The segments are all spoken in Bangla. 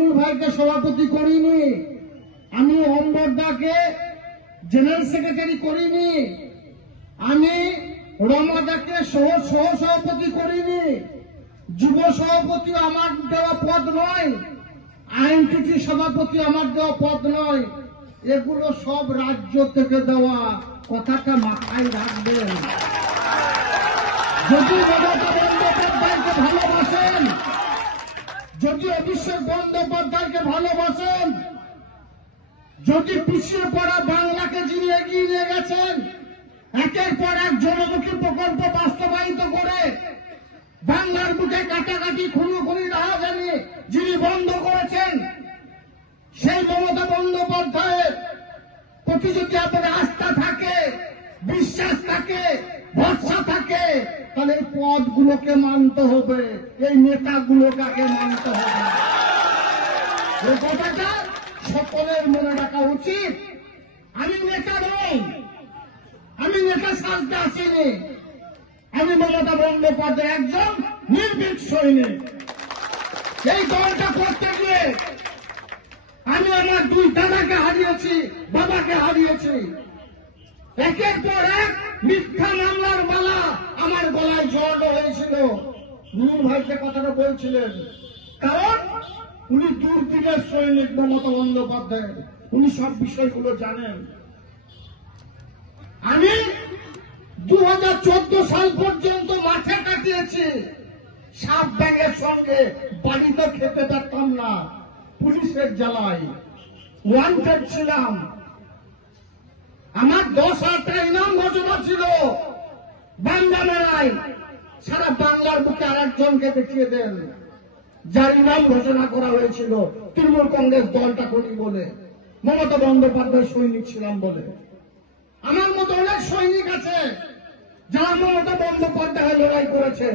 নুরুল ভাইকে সভাপতি করিনি, আমি অম্বরদাকে জেনারেল সেক্রেটারি করিনি, আমি রমাদাকে সহ সভাপতি করিনি, যুব সভাপতি আমার দেওয়া পদ নয়, আইএনটিটি সভাপতি আমার দেওয়া পদ নয়, এগুলো সব রাজ্য থেকে দেওয়া। কথাটা মাথায় রাখবেন। যদি মমতা বন্দ্যোপাধ্যায়কে ভালোবাসেন, যদি অভিষেক বন্দ্যোপাধ্যায়কে ভালোবাসেন, যদি পিছিয়ে পড়া বাংলাকে যিনি এগিয়ে নিয়ে গেছেন, একের পর এক জনমুখী প্রকল্প বাস্তবায়িত করে বাংলার বুকে কাটাকাটি খুনোখুনি রাহাজানি যিনি বন্ধ করেছেন, সেই মমতা বন্দ্যোপাধ্যায়ের প্রতি যদি আপনাদের আস্থা থাকে, বিশ্বাস থাকে, ভরসা থাকে, তাহলে এই পদগুলোকে মানতে হবে, এই নেতাগুলোকে আগে মানতে হবে। এই কথাটা সকলের মনে রাখা উচিত। আমি নেতা নই, আমি নেতা সাজতে আসিনি, আমি মমতা বন্দ্যোপাধ্যায় একজন নির্ভীক সৈনিক। এই দলটা করতে গিয়ে আমি আমার দুই দাদাকে হারিয়েছি, বাবাকে হারিয়েছি। একের পর এক মিথ্যা মামলার মালা আমার গলায় জড়ো হয়েছিল। নুরুল ভাই যে কথাটা বলছিলেন, কারণ উনি দুর্দিনের সৈনিক মমতা বন্দ্যোপাধ্যায়, উনি সব বিষয়গুলো জানেন। আমি 2014 সাল পর্যন্ত মাঠে কাটিয়েছি, সাপ ব্যাঙের সঙ্গে বাড়িতে খেতে পারতাম না, পুলিশের জ্বালায় ওয়ান্টেড ছিলাম। আমার 10,000 ইনাম ঘোষণা ছিল বাংলা মেলায়। সারা বাংলার বুকে আরেকজনকে দেখিয়ে দেন যার ইনাম ঘোষণা করা হয়েছিল তৃণমূল কংগ্রেস দলটা করি বলে, মমতা বন্দ্যোপাধ্যায় সৈনিক ছিলাম বলে। আমার মতো অনেক সৈনিক আছে যারা মমতা বন্দ্যোপাধ্যায় লড়াই করেছে।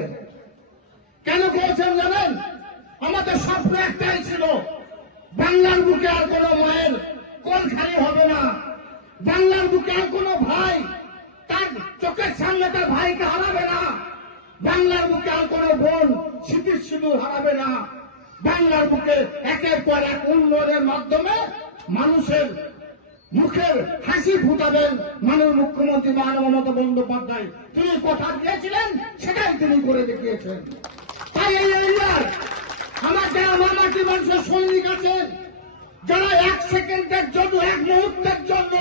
কেন করেছেন জানেন? আমাদের স্বপ্ন একটাই ছিল, বাংলার বুকে আর কোনো মায়ের কোল খালি হবে না, বাংলার বুকে আর কোনো ভাই তার চোখের সামনে তার ভাইকে হারাবে না, বাংলার বুকে আর কোনো বোন স্মৃতির সিঁদুর হারাবে না, বাংলার বুকে একের পর এক উন্নয়নের মাধ্যমে মানুষের মুখের হাসি ফুটাবেন মাননীয় মুখ্যমন্ত্রী মমতা বন্দ্যোপাধ্যায়। তিনি কথা দিয়েছিলেন, সেটাই তিনি করে দেখিয়েছেন। তাই এই এরিয়ার আমার যারা মামাটি মানুষের সৈনিক আছেন, যারা এক সেকেন্ডের জন্য, এক মুহূর্তের জন্য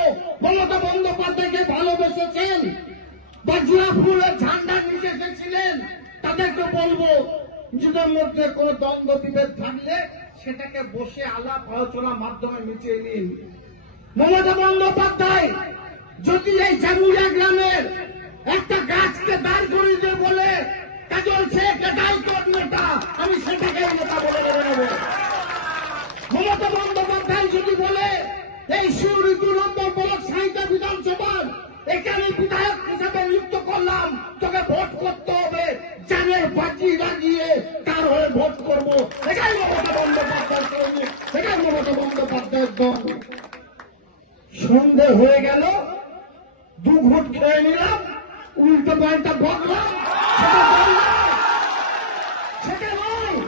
মমতা বন্দ্যোপাধ্যায়কে ভালোবেসেছেন বা জুয়া ফুলের ঝান্ডার নিচে এসেছিলেন, তাদেরকে বলবো নিজেদের মধ্যে কোন দ্বন্দ্ব বিভেদ থাকলে সেটাকে বসে আলাপ আলোচনার মাধ্যমে মিটিয়ে নিন। মমতা বন্দ্যোপাধ্যায় যদি এই জামুরিয়া গ্রামের একটা গাছকে দাঁড় করিয়ে দিয়ে বলে কাজল শেখ এটাই তোর নেতা, আমি সেটাকেই নেতা বলে নেব। মমতা বন্দ্যোপাধ্যায় যদি বলে এই শিউরি 2 নম্বর ব্লক সাহিত্য বিধানসভার এখানে বিধায়ক হিসাবে নিযুক্ত করলাম, তোকে ভোট করতে হবে, জানের বাজি লাগিয়ে তার হয়ে ভোট করব, এটাই মমতা বন্দ্যোপাধ্যায় সৈনিক, এটাই মমতা বন্দ্যোপাধ্যায়ের দল। সন্দেহ হয়ে গেল, 2 ঘুট খেয়ে নিলাম, উল্টো পাল্টা বকলাম, সেটা নয়।